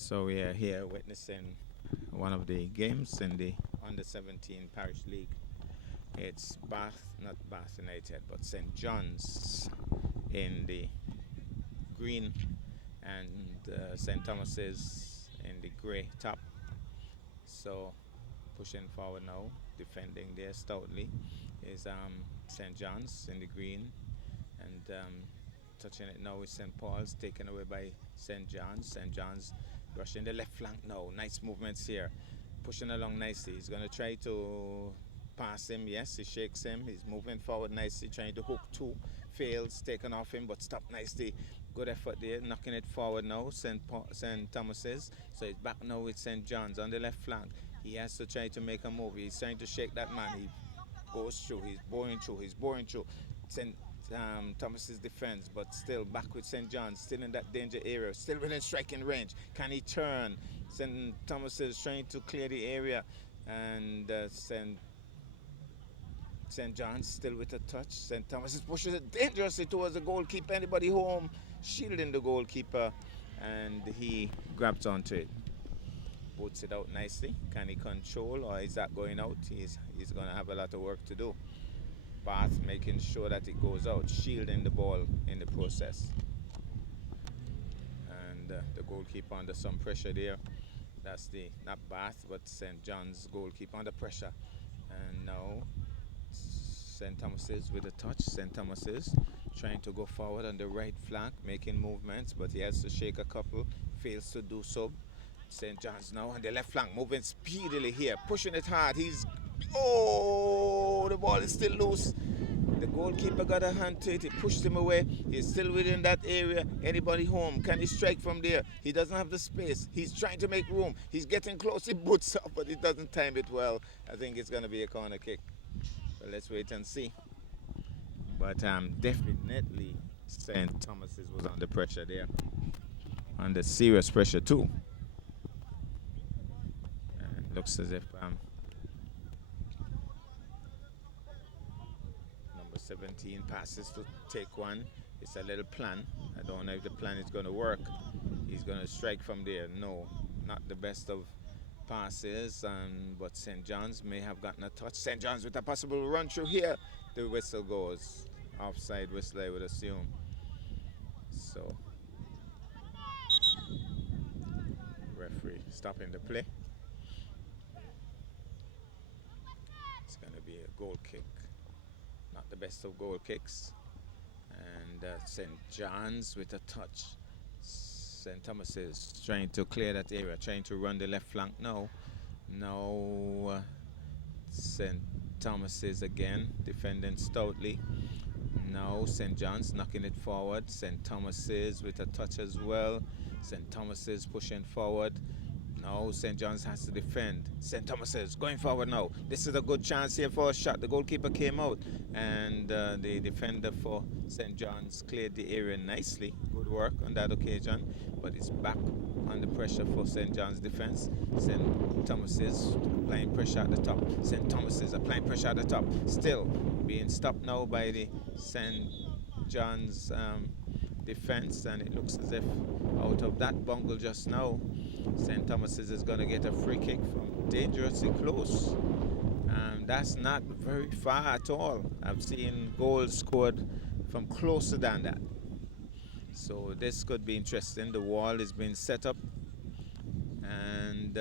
So we are here witnessing one of the games in the under 17 Parish League. It's Bath, not Bath United, but St. John's in the green and St. Thomas's in the grey top. So pushing forward now, defending there stoutly is St. John's in the green and touching it now with St. Paul's, taken away by St. John's. St. John's rushing the left flank now. Nice movements here. Pushing along nicely. He's going to try to pass him. Yes, he shakes him. He's moving forward nicely, trying to hook two. Fails, taken off him, but stopped nicely. Good effort there, knocking it forward now. St. Thomas's. So he's back now with St. John's on the left flank. He has to try to make a move. He's trying to shake that man. He goes through. He's boring through. He's boring through. St. Thomas's defense, but still back with St. John's, still in that danger area, still within striking range. Can he turn? St. Thomas's trying to clear the area, and St. John's still with a touch. St. Thomas's pushes it dangerously towards the goalkeeper. Anybody home? Shielding the goalkeeper, and he grabs onto it. Boots it out nicely. Can he control, or is that going out? He's going to have a lot of work to do. Bath making sure that it goes out, shielding the ball in the process. And the goalkeeper under some pressure there. That's not Bath, but St. John's goalkeeper under pressure. And now St. Thomas's with a touch. St. Thomas's trying to go forward on the right flank, making movements, but he has to shake a couple, fails to do so. St. John's now on the left flank, moving speedily here, pushing it hard. The ball is still loose. The goalkeeper got a hand to it. He pushed him away. He's still within that area. Anybody home? Can he strike from there? He doesn't have the space. He's trying to make room. He's getting close. He boots up, but he doesn't time it well. I think it's going to be a corner kick. But let's wait and see. But definitely St. Thomas's was under pressure there. Under serious pressure too. And it looks as if number 17 passes to take one. It's a little plan. I don't know if the plan is going to work. He's going to strike from there. No, not the best of passes, but St. John's may have gotten a touch. St. John's with a possible run through here. The whistle goes. Offside whistle, I would assume. So, referee stopping the play. It's going to be a goal kick. Not the best of goal kicks. And St. John's with a touch. St. Thomas's trying to clear that area, trying to run the left flank now. Now St. Thomas's again, defending stoutly. Now St. John's knocking it forward. St. Thomas's with a touch as well. St. Thomas's pushing forward. Now St. John's has to defend. St. Thomas's going forward now. This is a good chance here for a shot. The goalkeeper came out, and the defender for St. John's cleared the area nicely. Good work on that occasion, but it's back under pressure for St. John's defense. St. Thomas's applying pressure at the top. St. Thomas's applying pressure at the top. Still being stopped now by the St. John's defense, and it looks as if out of that bungle just now, St. Thomas's is going to get a free kick from dangerously close. That's not very far at all. I've seen goals scored from closer than that. So this could be interesting. The wall is being set up and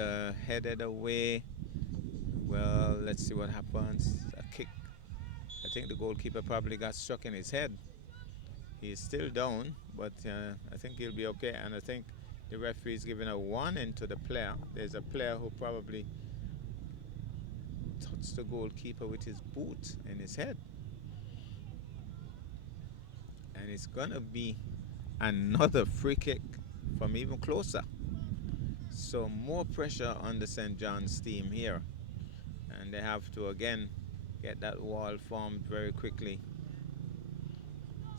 headed away. Well, let's see what happens. A kick. I think the goalkeeper probably got struck in his head. He's still down, but I think he'll be okay. And I think the referee is giving a warning to the player. There's a player who probably touched the goalkeeper with his boot in his head. And it's going to be another free kick from even closer. So more pressure on the St. John's team here. And they have to, again, get that wall formed very quickly.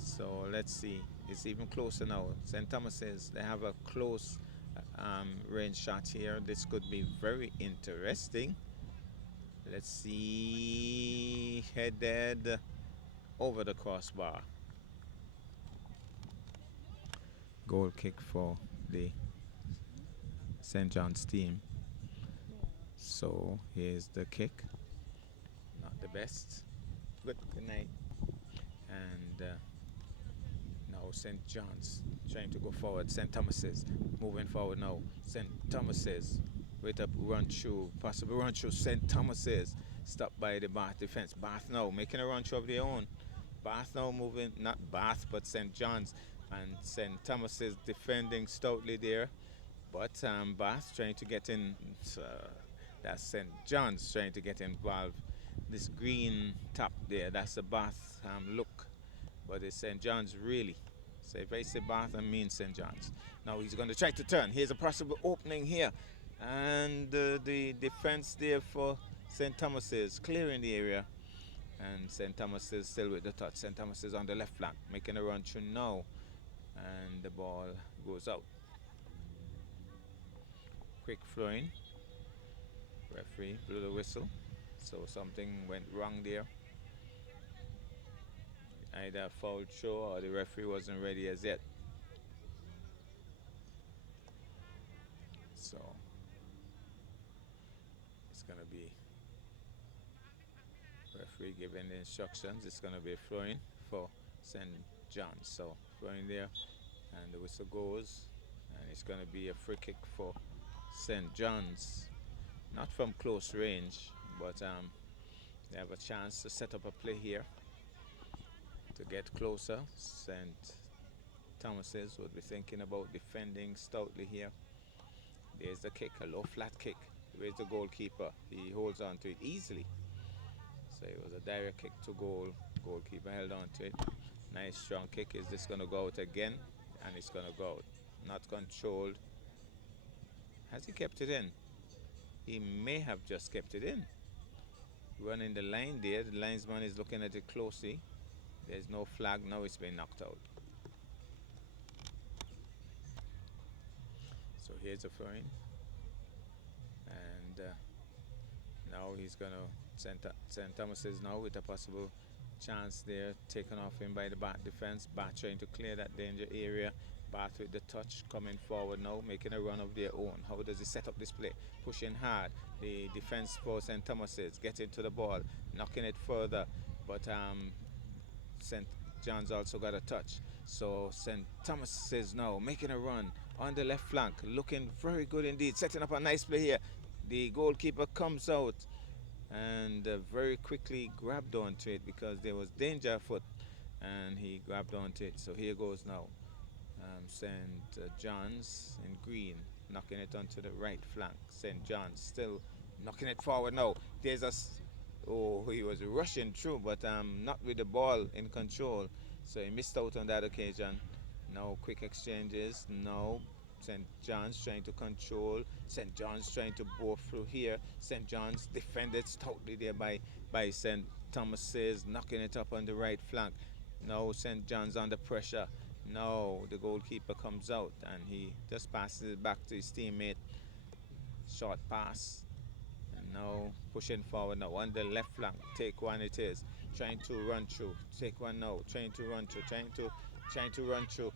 So let's see. It's even closer now. St. Thomas's, they have a close range shot here. This could be very interesting. Let's see. Headed over the crossbar. Goal kick for the St. John's team. So here's the kick. Not the best. Good night. And now St. John's trying to go forward. St. Thomas's moving forward now. St. Thomas's with a run through, possible run through. St. Thomas's stopped by the Bath defense. Bath now making a run through of their own. Bath now moving, not Bath, but St. John's. And St. Thomas's defending stoutly there. But Bath trying to get in. That's St. John's trying to get involved. This green top there, that's the Bath look. But it's St. John's really. So if I say Bath, I mean St. John's. Now he's going to try to turn. Here's a possible opening here. And the defense there for St. Thomas's clearing the area. And St. Thomas is still with the touch. St. Thomas is on the left flank, making a run through now. And the ball goes out. Quick flowing. Referee blew the whistle. So something went wrong there. Either a foul throw or the referee wasn't ready as yet. So it's going to be referee giving the instructions. It's going to be flowing for St. John's. So flowing there, and the whistle goes, and it's going to be a free kick for St. John's. Not from close range, but they have a chance to set up a play here to get closer. St. Thomas's would be thinking about defending stoutly here. There's the kick, a low flat kick. Where's the goalkeeper? He holds on to it easily. So it was a direct kick to goal. Goalkeeper held on to it. Nice strong kick. Is this going to go out again? And it's going to go out. Not controlled. Has he kept it in? He may have just kept it in. Running the line there. The linesman is looking at it closely. There's no flag. Now it's been knocked out. So here's a throw-in. And now he's going to St. Thomas's now with a possible chance there, taken off him by the Bath defense. Bath trying to clear that danger area. Bath with the touch, coming forward now, making a run of their own. How does he set up this play? Pushing hard. The defense for St. Thomas's getting to the ball, knocking it further. But St. John's also got a touch. So St. Thomas's now making a run on the left flank, looking very good indeed, setting up a nice play here. The goalkeeper comes out and very quickly grabbed onto it because there was danger afoot, and he grabbed onto it. So here goes now St. John's in green, knocking it onto the right flank. St. John's still knocking it forward now. There's a he was rushing through, but not with the ball in control, so he missed out on that occasion. Now quick exchanges. Now St. John's trying to control. St. John's trying to bore through here. St. John's defended stoutly there by St. Thomas's, knocking it up on the right flank. Now St. John's under pressure. Now the goalkeeper comes out and he just passes it back to his teammate. Short pass. And now pushing forward now on the left flank. Take one it is. Trying to run through. Take one now. Trying to run through. Trying to run through.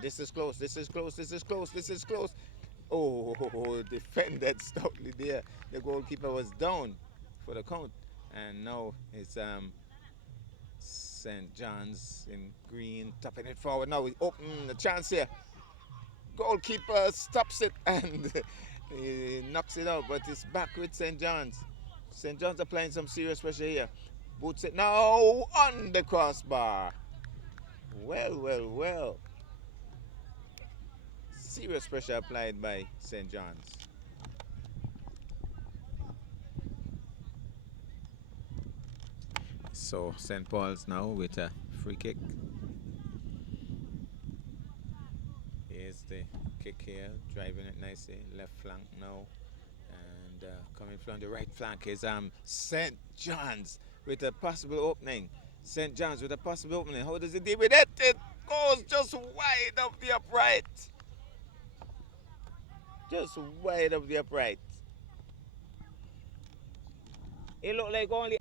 This is close. This is close. This is close. This is close. Oh, defended stoutly there. The goalkeeper was down for the count. And now it's St. John's in green, tapping it forward. Now we open the chance here. Goalkeeper stops it and he knocks it out, but it's back with St. John's. St. John's applying some serious pressure here. Boots it now on the crossbar. Well. Serious pressure applied by St. John's. So St. Paul's now with a free kick. Here's the kick here, driving it nicely, left flank now. And coming from the right flank is St. John's with a possible opening. St. John's with a possible opening. How does he deal with it? It goes just wide of the upright. Just wide of the upright. It looked like only...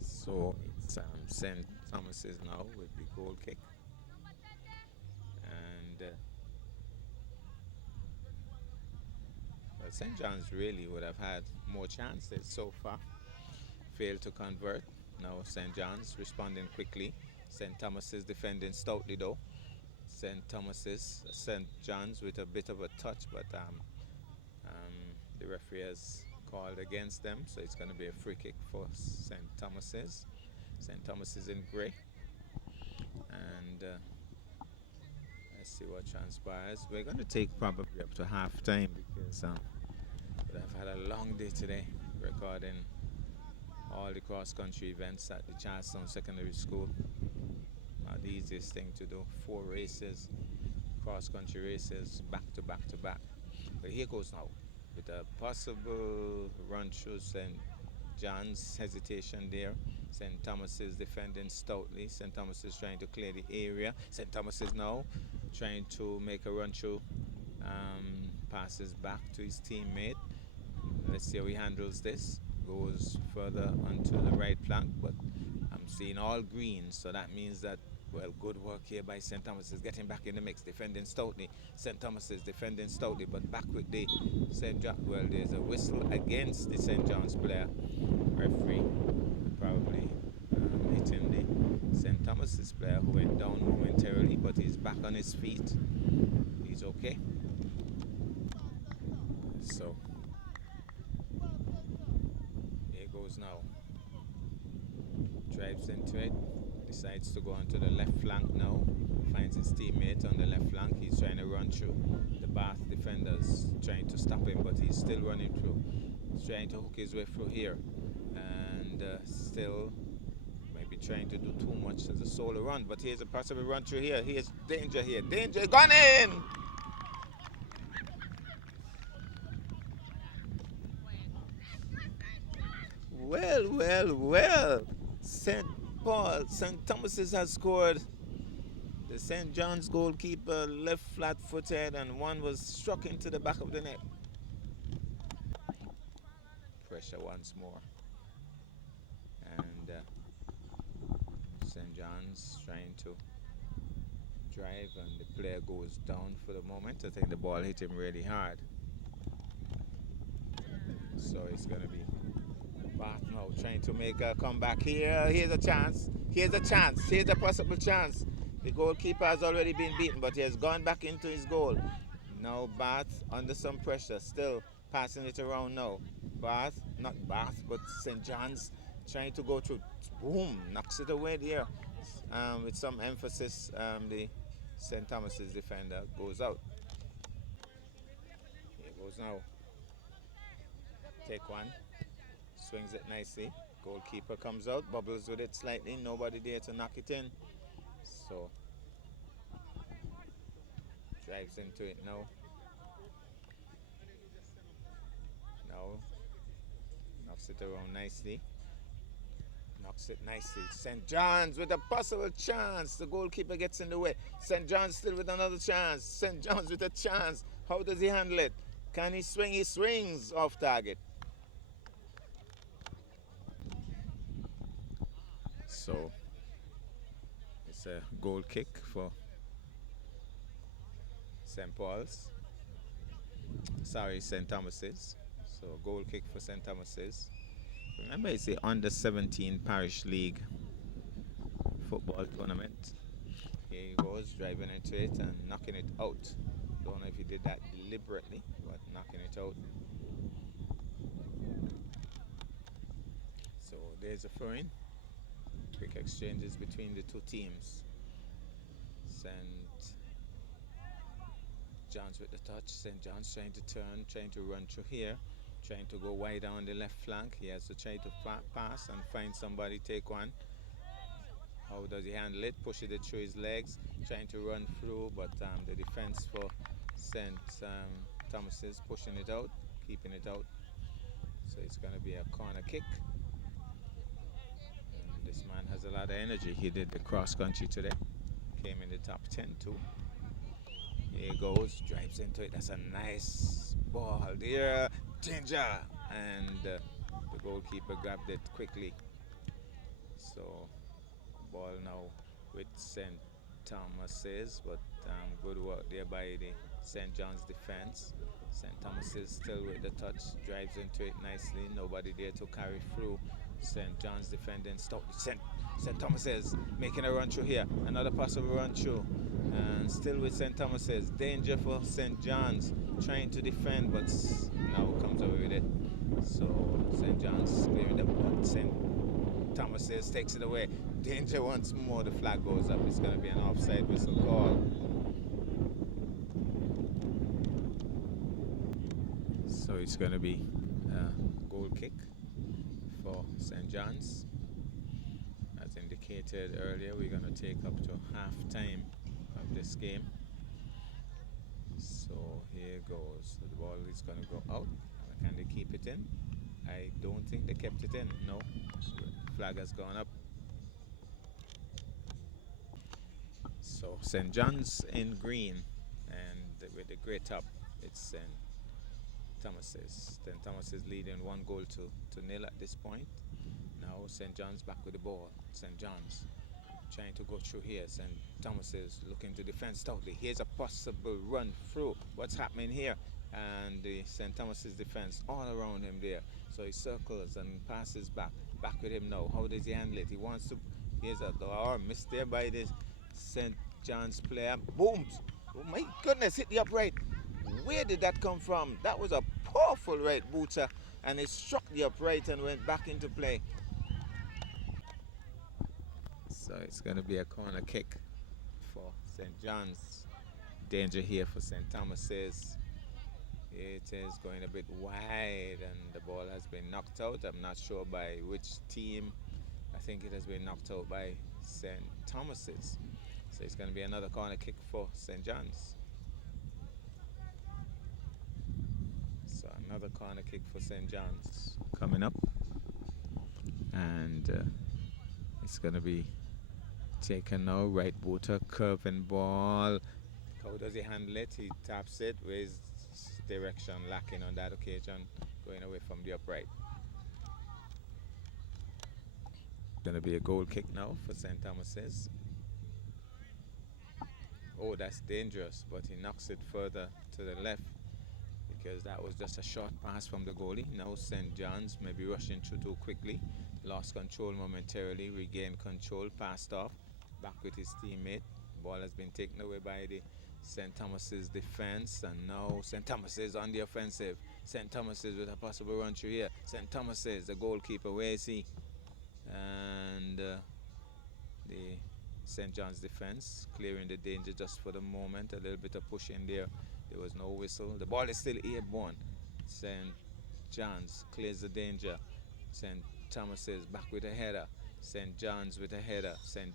So it's St. Thomas's now with the goal kick. And Well, St. John's really would have had more chances so far. Failed to convert. Now St. John's responding quickly. St. Thomas is defending stoutly though. St. John's with a bit of a touch, but the referee has called against them, so it's going to be a free kick for St. Thomas's. St. Thomas is in grey, and let's see what transpires. We're going to take probably up to half time because I've had a long day today recording all the cross-country events at the Charlestown Secondary School. Not the easiest thing to do. 4 races, cross-country races, back to back to back. But here goes now with a possible run through St. John's hesitation there. St. Thomas is defending stoutly. St. Thomas is trying to clear the area. St. Thomas is now trying to make a run through. Passes back to his teammate. Let's see how he handles this. Goes further onto the right flank, but I'm seeing all green, so that means that, well, good work here by St. Thomas is getting back in the mix, defending stoutly. St. Thomas is defending stoutly, but back with the St. John. Well, there's a whistle against the St. John's player. Referee probably hitting the St. Thomas's player who went down momentarily, but he's back on his feet. He's okay. So here goes now. Drives into it. Decides to go onto the left flank now. Finds his teammate on the left flank. He's trying to run through. The Bath defenders trying to stop him, but he's still running through. He's trying to hook his way through here. And still maybe trying to do too much as a solo run. But here's a possible run through here. Here's danger here. Danger! Gone in! Well, well, well. St. Thomas's has scored. The St. John's goalkeeper left flat-footed and one was struck into the back of the net. Pressure once more. And St. John's trying to drive and the player goes down for the moment. I think the ball hit him really hard. So it's going to be Bath now trying to make a comeback here. Here's a chance. Here's a chance. Here's a possible chance. The goalkeeper has already been beaten, but he has gone back into his goal. Now Bath under some pressure, still passing it around now. Not Bath, but St. John's trying to go through. Boom, knocks it away there. With some emphasis, the St. Thomas's defender goes out. Here goes now. Take one. Swings it nicely. Goalkeeper comes out, bubbles with it slightly. Nobody there to knock it in. So drives into it now. Now knocks it around nicely. Knocks it nicely. St. John's with a possible chance. The goalkeeper gets in the way. St. John's still with another chance. St. John's with a chance. How does he handle it? Can he swing? He swings off target. So it's a goal kick for St. Paul's. Sorry, St. Thomas's. So goal kick for St. Thomas's. Remember, it's the under 17 Parish League football tournament. Here he goes, driving into it and knocking it out. Don't know if he did that deliberately, but knocking it out. So there's a throw-in. Quick exchanges between the two teams. St. John's with the touch. St. John's trying to turn, trying to run through here, trying to go wide on the left flank. He has to try to pass and find somebody, take one. How does he handle it? Pushes it through his legs, trying to run through, but the defense for St. Thomas's pushing it out, keeping it out. So it's going to be a corner kick. This man has a lot of energy. He did the cross country today. Came in the top 10 too. Here he goes, drives into it. That's a nice ball there. Danger! And the goalkeeper grabbed it quickly. So ball now with St. Thomas's, but good work there by the St. John's defense. St. Thomas is still with the touch, drives into it nicely. Nobody there to carry through. St. John's defending stop. St. Thomas's making a run through here. Another possible run through. And still with St. Thomas's. Danger for St. John's. Trying to defend, but now comes away with it. So St. John's clearing the but St. Thomas's takes it away. Danger once more. The flag goes up. It's going to be an offside whistle call. So it's going to be a goal kick for St. John's. As indicated earlier, we're going to take up to half time of this game. So here goes. The ball is going to go out. Can they keep it in? I don't think they kept it in. No. Flag has gone up. So St. John's in green, and with the grey top, it's St. Thomas's. St. Thomas is leading 1-0 at this point. Now St. John's back with the ball. St. John's trying to go through here. St. Thomas is looking to defend stoutly. Here's a possible run through. What's happening here? And the St. Thomas's defense all around him there. So he circles and passes back. Back with him now. How does he handle it? He wants to. Here's a missed there by this St. John's player. Booms! Oh my goodness! Hit the upright. Where did that come from? That was a powerful right booter, and it struck the upright and went back into play. So it's going to be a corner kick for St. John's. Danger here for St. Thomas's. It is going a bit wide, and the ball has been knocked out. I'm not sure by which team. I think it has been knocked out by St. Thomas's. So it's going to be another corner kick for St. John's. So another corner kick for St. John's coming up. And it's going to be taken now. Right booter, curving ball. How does he handle it? He taps it with direction lacking on that occasion, going away from the upright. Going to be a goal kick now for St. Thomas's. Oh, that's dangerous, but he knocks it further to the left because that was just a short pass from the goalie. Now St. John's may be rushing through too quickly. Lost control momentarily, regained control, passed off, back with his teammate. Ball has been taken away by the St. Thomas's defense, and now St. Thomas's on the offensive. St. Thomas's with a possible run through here. St. Thomas's, the goalkeeper, where is he? And the St. John's defense clearing the danger just for the moment. A little bit of push in there. There was no whistle. The ball is still airborne. St. John's clears the danger. St. Thomas's back with a header. St. John's with a header. St.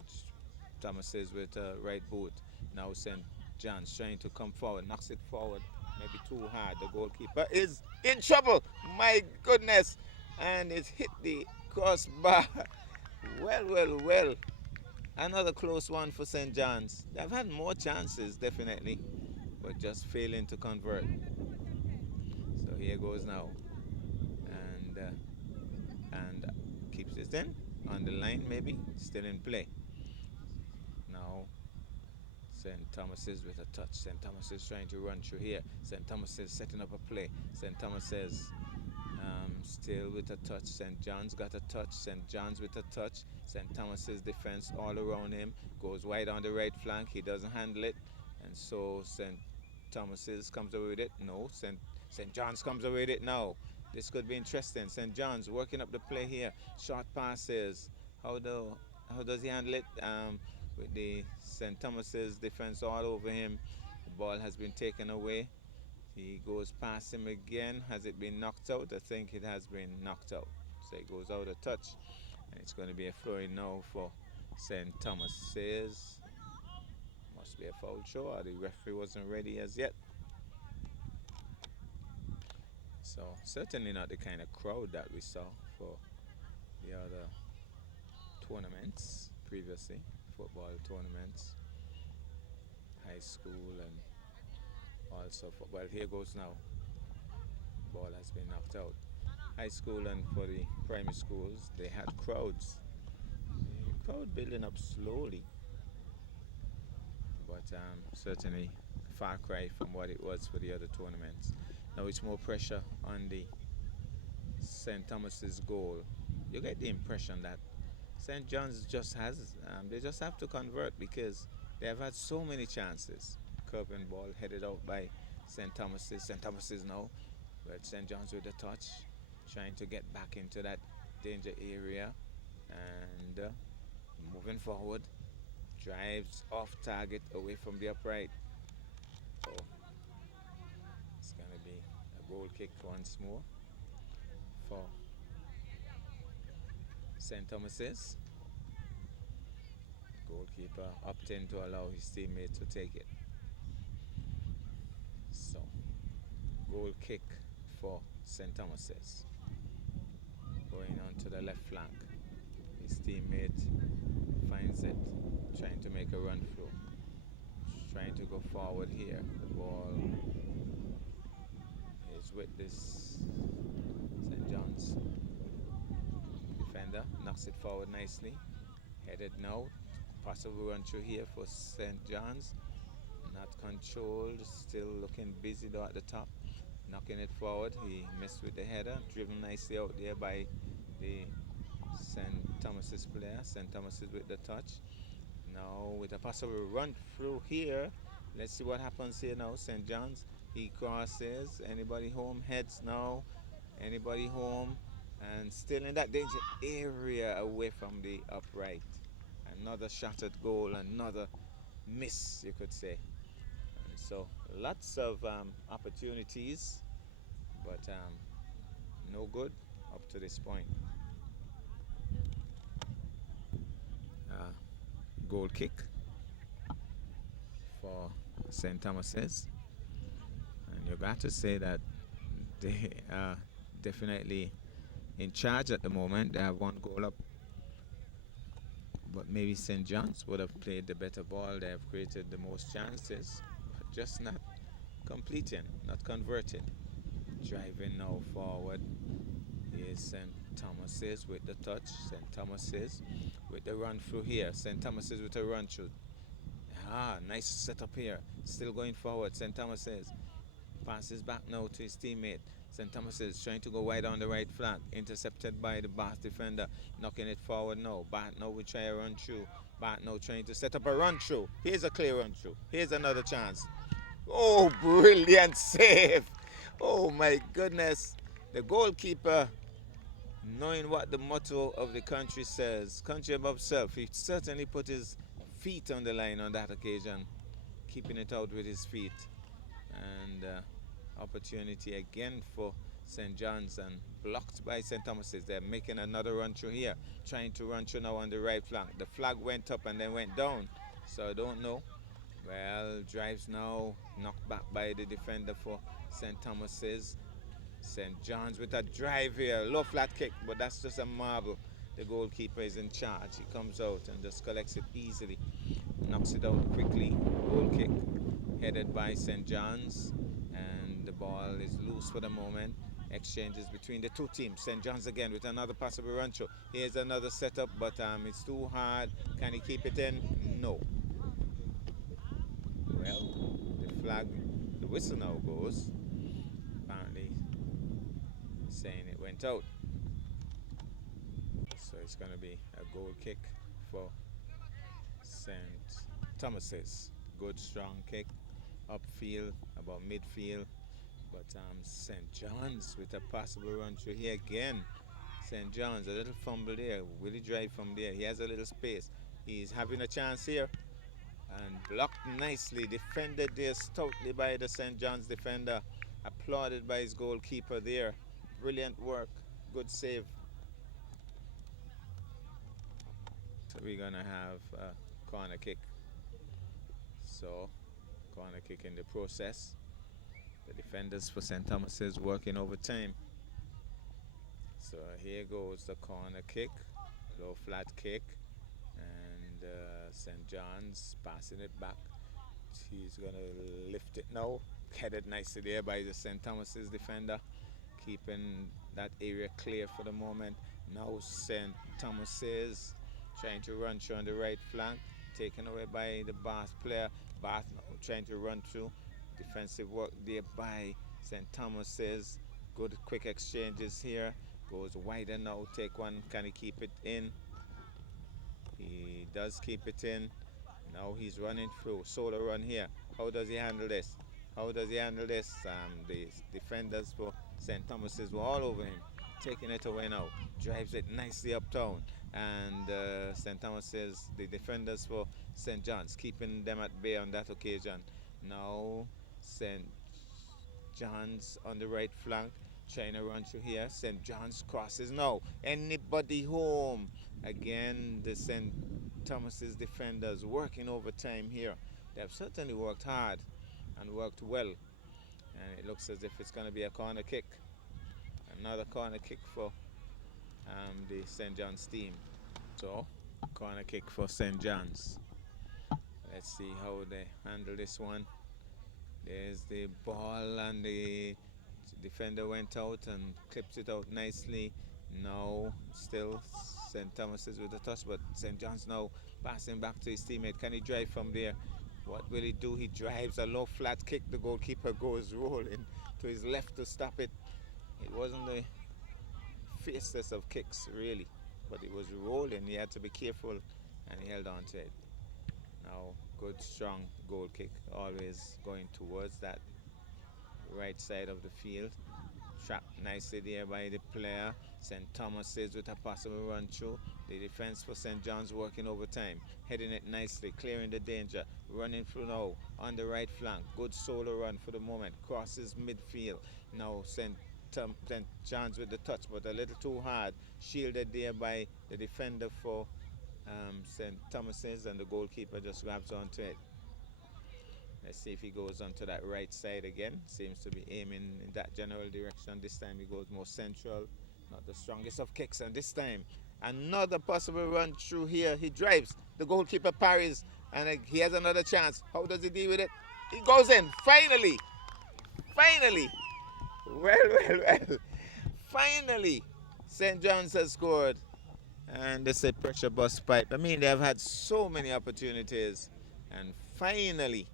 Thomas's with a right boot. Now St. John's trying to come forward, knocks it forward, maybe too hard. The goalkeeper is in trouble. My goodness. And it hit the crossbar. Well. Another close one for St. John's. They've had more chances, definitely, but just failing to convert. So here goes now. And keeps it in on the line, maybe still in play. Now St. Thomas's with a touch. St. Thomas is trying to run through here. St. Thomas is setting up a play. St. Thomas is still with a touch. St. John's got a touch. St. John's with a touch. St. Thomas's defense all around him. Goes wide on the right flank. He doesn't handle it. And so St. Thomas's comes away with it. No, St. John's comes away with it now. This could be interesting. St. John's working up the play here. Short passes. How does he handle it? With the St. Thomas's defense all over him. The ball has been taken away. He goes past him again. Has it been knocked out? I think it has been knocked out. So it goes out of touch. And it's going to be a throw-in now for St. Thomas's. Must be a foul show, or the referee wasn't ready as yet. So certainly not the kind of crowd that we saw for the other tournaments previously, football tournaments, high school and also football. Here goes now. Ball has been knocked out. High school and for the primary schools, they had crowds. The crowd building up slowly. but certainly a far cry from what it was for the other tournaments. Now it's more pressure on the St. Thomas's goal. You get the impression that St. John's just has, they just have to convert because they have had so many chances. Curving ball headed out by St. Thomas's. St. Thomas's now, but St. John's with the touch, trying to get back into that danger area and moving forward. Drives off target away from the upright. Oh, it's going to be a goal kick once more for St. Thomas's. Goalkeeper opting to allow his teammate to take it. So, goal kick for St. Thomas's. Going on to the left flank. His teammate finds it, trying to make a run through. Trying to go forward here. The ball is with this St. John's defender. Knocks it forward nicely. Headed now. Possible run through here for St. John's. Not controlled. Still looking busy though at the top. Knocking it forward. He missed with the header. Driven nicely out there by the St. Thomas's player. St. Thomas's with the touch. Now with a possible run through here. Let's see what happens here now. St. John's. He crosses. Anybody home? Heads now. Anybody home? And still in that danger area away from the upright. Another shattered goal. Another miss, you could say. And so lots of opportunities, but no good up to this point. Goal kick for St. Thomas's, and you got to say that they are definitely in charge at the moment. They have one goal up, but maybe St. John's would have played the better ball. They have created the most chances, but just not completing, not converting. Driving now forward is St. Thomas's with the touch. St. Thomas's with the run through here. St. Thomas's with a run through. Nice setup here. Still going forward. St. Thomas's passes back now to his teammate. St. Thomas's trying to go wide on the right flank. Intercepted by the Bath defender. Knocking it forward now. Bath now will try a run through. Bath now trying to set up a run through. Here's a clear run through. Here's another chance. Oh, brilliant save. Oh my goodness. The goalkeeper, knowing what the motto of the country says, country above self, he certainly put his feet on the line on that occasion, keeping it out with his feet. And opportunity again for St. John's and blocked by St. Thomas's. They're making another run through here, trying to run through now on the right flank. The flag went up and then went down, so I don't know. Well, drives now, knocked back by the defender for St. Thomas's. St. John's with a drive here, low flat kick, but that's just a marble. The goalkeeper is in charge. He comes out and just collects it easily, knocks it out quickly. Goal kick headed by St. John's, and the ball is loose for the moment. Exchanges between the two teams. St. John's again with another possible run through. Here's another setup, but it's too hard. Can he keep it in? No. Well, the whistle now goes. Apparently saying it went out. So it's going to be a goal kick for St. Thomas's. Good strong kick, upfield, about midfield. But St. John's with a possible run through here again. St. John's, a little fumble there. Will he drive from there? He has a little space. He's having a chance here. And blocked nicely, defended there stoutly by the St. John's defender. Applauded by his goalkeeper there. Brilliant work, good save. So we're gonna have a corner kick. So, corner kick in the process. The defenders for St. Thomas's working overtime. So here goes the corner kick, low flat kick. And St. John's passing it back. He's going to lift it now. Headed nicely there by the St. Thomas's defender. Keeping that area clear for the moment. Now St. Thomas's trying to run through on the right flank. taken away by the Bath player. Bath now trying to run through. Defensive work there by St. Thomas's. Good quick exchanges here. Goes wider now. Take one. Can he keep it in? He does keep it in. Now he's running through. Solo run here. How does he handle this? How does he handle this? The defenders for St. Thomas's were all over him. Taking it away now. Drives it nicely uptown. And St. Thomas's, the defenders for St. John's, keeping them at bay on that occasion. Now St. John's on the right flank. Trying to run through here. St. John's crosses now. Anybody home? Again, the St. Thomas's defenders working overtime here. They have certainly worked hard and worked well. And it looks as if it's going to be a corner kick. Another corner kick for the St. John's team. So, corner kick for St. John's. Let's see how they handle this one. There's the ball, and the defender went out and clipped it out nicely. Now, still St. Thomas's with a touch, but St. John's now passing back to his teammate. Can he drive from there? What will he do? He drives a low flat kick. The goalkeeper goes rolling to his left to stop it. It wasn't the fiercest of kicks, really, but it was rolling. He had to be careful, and he held on to it. Now, good, strong goal kick, always going towards that right side of the field. Trapped nicely there by the player. St. Thomas's with a possible run through. The defense for St. John's working overtime. Heading it nicely, clearing the danger. Running through now on the right flank. Good solo run for the moment. Crosses midfield. Now St. John's with the touch, but a little too hard. Shielded there by the defender for St. Thomas's, and the goalkeeper just grabs onto it. Let's see if he goes onto that right side again. Seems to be aiming in that general direction. This time he goes more central. Not the strongest of kicks, and this time another possible run through here. He drives. The goalkeeper parries, and he has another chance. How does he deal with it? He goes in. Finally. Finally. Well. Finally, St. John's has scored. And they say pressure bust pipe. I mean, they have had so many opportunities. And finally,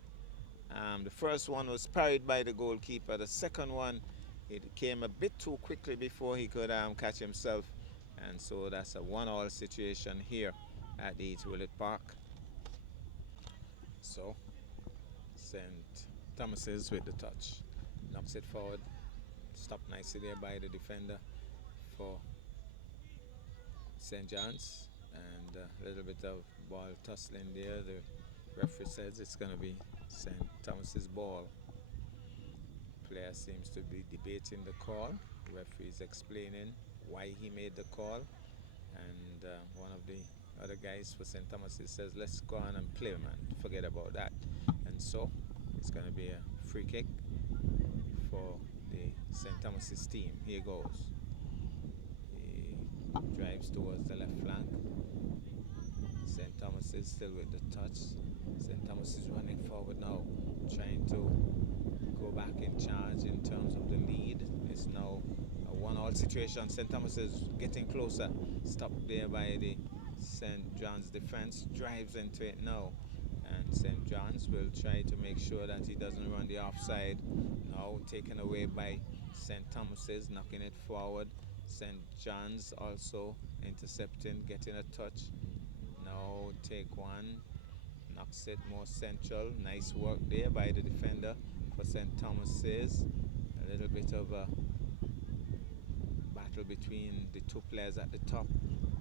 the first one was parried by the goalkeeper. The second one, it came a bit too quickly before he could catch himself. And so that's a 1-1 situation here at ET Willet Park. So, St. Thomas's with the touch. Knocks it forward. Stopped nicely there by the defender for St. John's. And a little bit of ball tussling there. The referee says it's going to be St. Thomas's ball. Player seems to be debating the call. The referee is explaining why he made the call. And one of the other guys for St. Thomas's says, let's go on and play, man. Forget about that. And so it's going to be a free kick for the St. Thomas's team. Here goes. He drives towards the left flank. St. Thomas is still with the touch. St. Thomas is running forward now, trying to go back in charge in terms of the lead. It's now a 1-1 situation. St. Thomas is getting closer. Stopped there by the St. John's defense. Drives into it now. And St. John's will try to make sure that he doesn't run the offside. Now taken away by St. Thomas's, knocking it forward. St. John's also intercepting, getting a touch. Now take one, knocks it more central. Nice work there by the defender for St. Thomas's. A little bit of a battle between the two players at the top,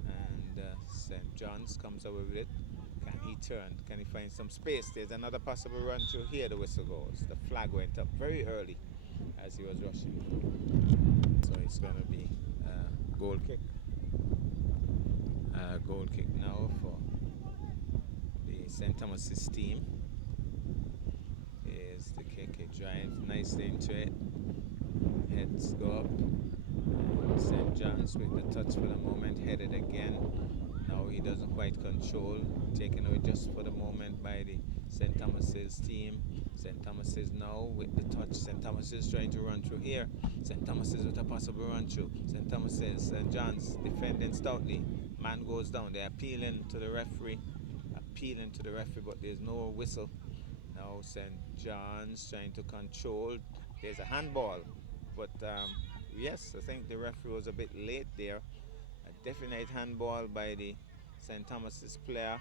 and St. John's comes away with it. Can he turn? Can he find some space? There's another possible run through here. The whistle goes. The flag went up very early as he was rushing through. So it's going to be a goal kick. Goal kick now for the St. Thomas's team. Here's the kick. It drives nicely into it. Heads go up. St. John's with the touch for the moment. Headed again. Now he doesn't quite control. Taken away just for the moment by the St. Thomas's team. St. Thomas's now with the touch. St. Thomas's trying to run through here. St. Thomas's with a possible run through. St. Thomas's, St. John's defending stoutly. Man goes down. They're appealing to the referee. appealing to the referee, but there's no whistle. Now St. John's trying to control. There's a handball, but yes, I think the referee was a bit late there. A definite handball by the St. Thomas's player,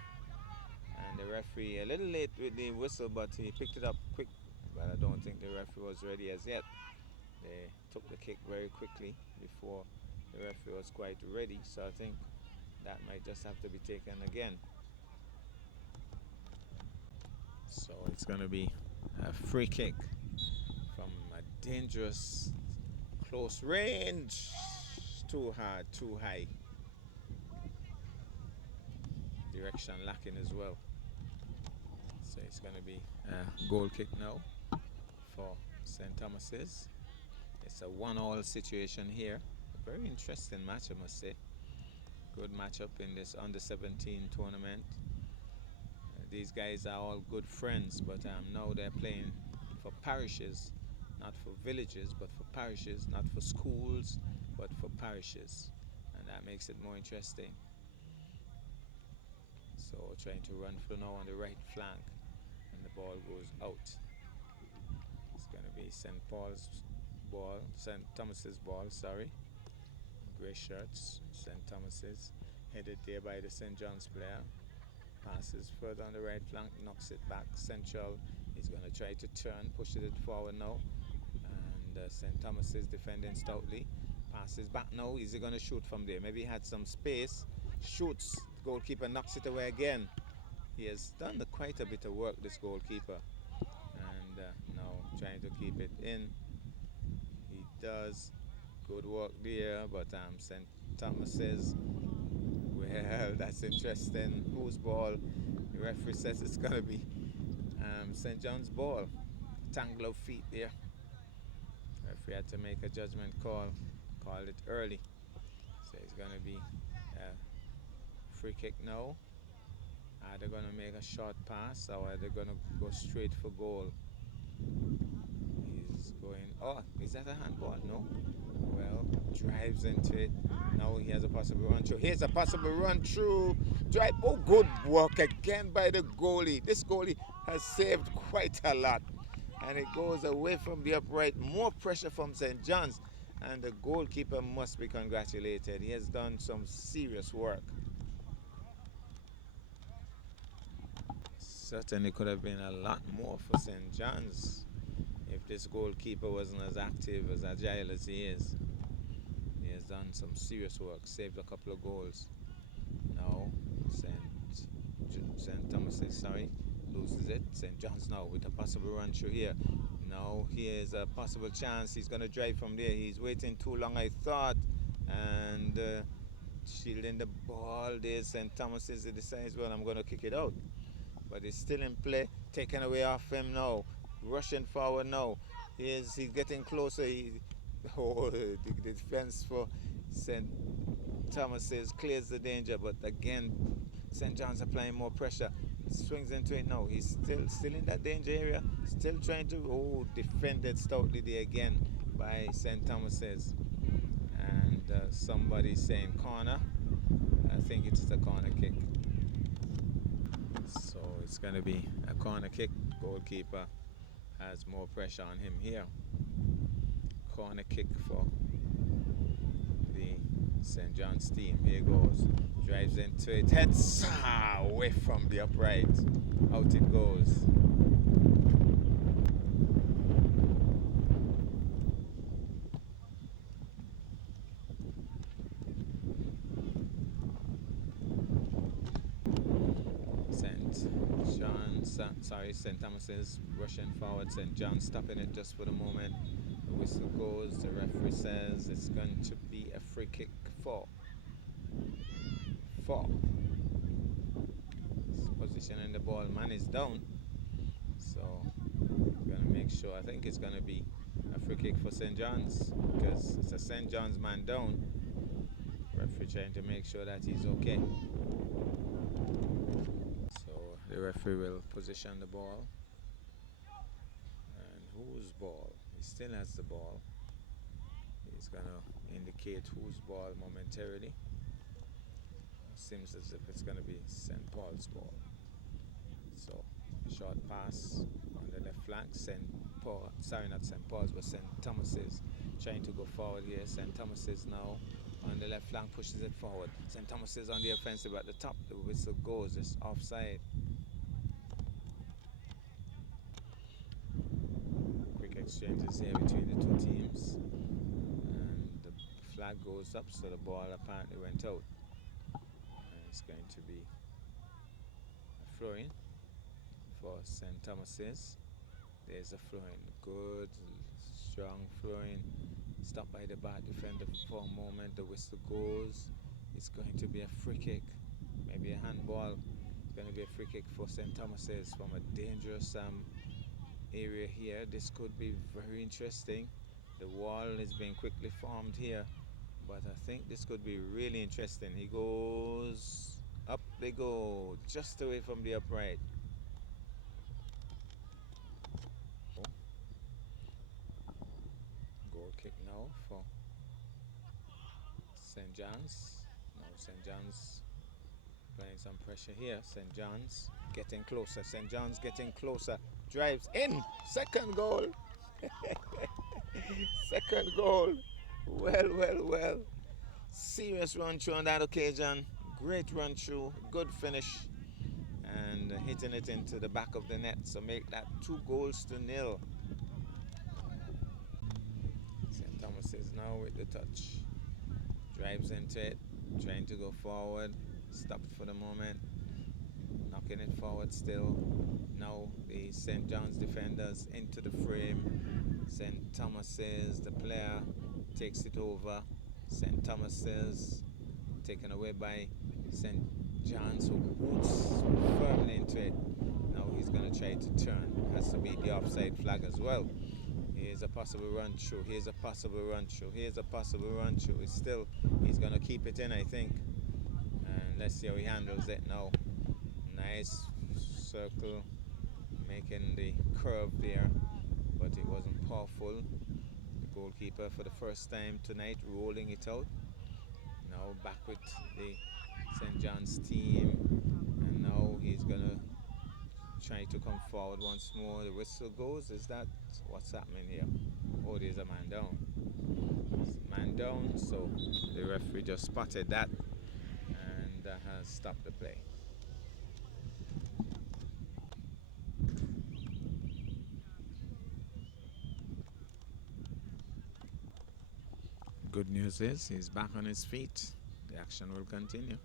and the referee a little late with the whistle, but he picked it up quick. But I don't think the referee was ready as yet. They took the kick very quickly before the referee was quite ready, so I think that might just have to be taken again. So it's going to be a free kick from a dangerous close range. Too hard, too high. Direction lacking as well. So it's going to be a goal kick now for St. Thomas's. It's a 1-all situation here. A very interesting match, I must say. Good matchup in this under-17 tournament. These guys are all good friends, but now they're playing for parishes, not for villages, but for parishes, not for schools, but for parishes. And that makes it more interesting. So trying to run through now on the right flank, and the ball goes out. It's going to be St. Paul's ball, St. Thomas's ball, sorry. Grey shirts, St. Thomas's, headed there by the St. John's player. Passes further on the right flank, knocks it back central. He's going to try to turn, pushes it forward now. And St. Thomas is defending stoutly. Passes back now. Is he going to shoot from there? Maybe he had some space. Shoots. Goalkeeper knocks it away again. He has done quite a bit of work, this goalkeeper. And now trying to keep it in. He does good work there, but St. Thomas says, well, that's interesting. Whose ball? The referee says it's going to be St. John's ball. Tangle of feet there. The referee had to make a judgment call. Called it early. So it's going to be a free kick now. Are they going to make a short pass, or are they going to go straight for goal? He's going... Oh, is that a handball? No. Well, drives into it. Now he has a possible run through. Here's a possible run through. Drive. Oh, good work again by the goalie. This goalie has saved quite a lot. And it goes away from the upright. More pressure from St. John's. And the goalkeeper must be congratulated. He has done some serious work. Certainly could have been a lot more for St. John's if this goalkeeper wasn't as active, as agile as he is. He has done some serious work, saved a couple of goals. Now, St. Thomas, sorry, loses it. St. John's now with a possible run through here. Now, here's a possible chance. He's going to drive from there. He's waiting too long, I thought. And shielding the ball. There's St. Thomas. He decides, well, I'm going to kick it out. But it's still in play. Taken away off him now. Rushing forward now. He's getting closer. The defense for St. Thomas's clears the danger, but again St. John's applying more pressure. Swings into it now. He's still in that danger area. Still trying to defended stoutly there again by St. Thomas's. And somebody saying corner. I think it's a corner kick. So it's going to be a corner kick. Goalkeeper has more pressure on him here. Corner kick for the St. John's team. Here goes. Drives into it. Heads away from the upright. Out it goes. St. Thomas is rushing forward. St. John stopping it just for the moment. The whistle goes. The referee says it's going to be a free kick for. Positioning the ball. Man is down. So we're going to make sure. I think it's going to be a free kick for St. John's because it's a St. John's man down. Referee trying to make sure that he's okay. The referee will position the ball. And whose ball? He still has the ball. He's going to indicate whose ball momentarily. Seems as if it's going to be St. Paul's ball. So short pass on the left flank. St. Paul, sorry, not St. Paul's, but St. Thomas's trying to go forward here. St. Thomas's now on the left flank pushes it forward. St. Thomas's on the offensive at the top. The whistle goes. It's offside. Quick exchanges here between the two teams. And the flag goes up, so the ball apparently went out. And it's going to be a throw-in for St. Thomas's. There's a throw-in. Good, strong throw-in. Stopped by the back defender for a moment. The whistle goes. It's going to be a free kick. Maybe a handball. It's going to be a free kick for St. Thomas's from a dangerous area here. This could be very interesting. The wall is being quickly formed here, but I think this could be really interesting. He goes up. They go just away from the upright. Goal kick now for St. John's. Now St. John's applying some pressure here. St. John's getting closer. St. John's getting closer. Drives in. Second goal. Second goal. Well, well, well. Serious run through on that occasion. Great run through. Good finish. And hitting it into the back of the net. So make that 2-0. St. Thomas is now with the touch. Drives into it. Trying to go forward. Stopped for the moment. Knocking it forward still. Now the St. John's defenders into the frame. St. Thomas's, the player, takes it over. St. Thomas's taken away by St. John's, who boots firmly into it. Now he's going to try to turn. Has to be the offside flag as well. Here's a possible run through. Here's a possible run through. Here's a possible run through. He's going to keep it in, I think. And let's see how he handles it now. Nice circle, making the curve there, but it wasn't powerful. The goalkeeper for the first time tonight rolling it out. Now back with the St. John's team, and now he's gonna try to come forward once more. The whistle goes. Is that what's happening here? Oh, there's a man down. There's a man down, so the referee just spotted that and has stopped the play. Good news is he's back on his feet. The action will continue.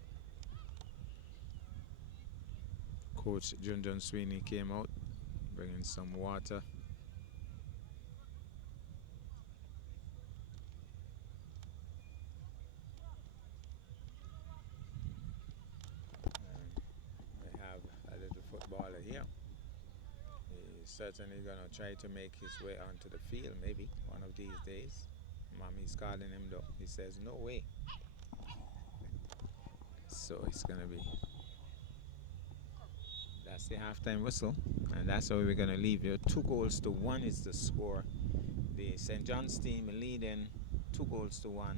Coach John Sweeney came out, bringing some water. They have a little footballer here. He's certainly going to try to make his way onto the field, maybe one of these days. Mommy's calling him though. He says, no way. So it's going to be... That's the halftime whistle. And that's how we're going to leave you. 2-1 is the score. The St. John's team leading 2-1.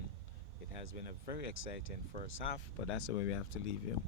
It has been a very exciting first half, but that's the way we have to leave you.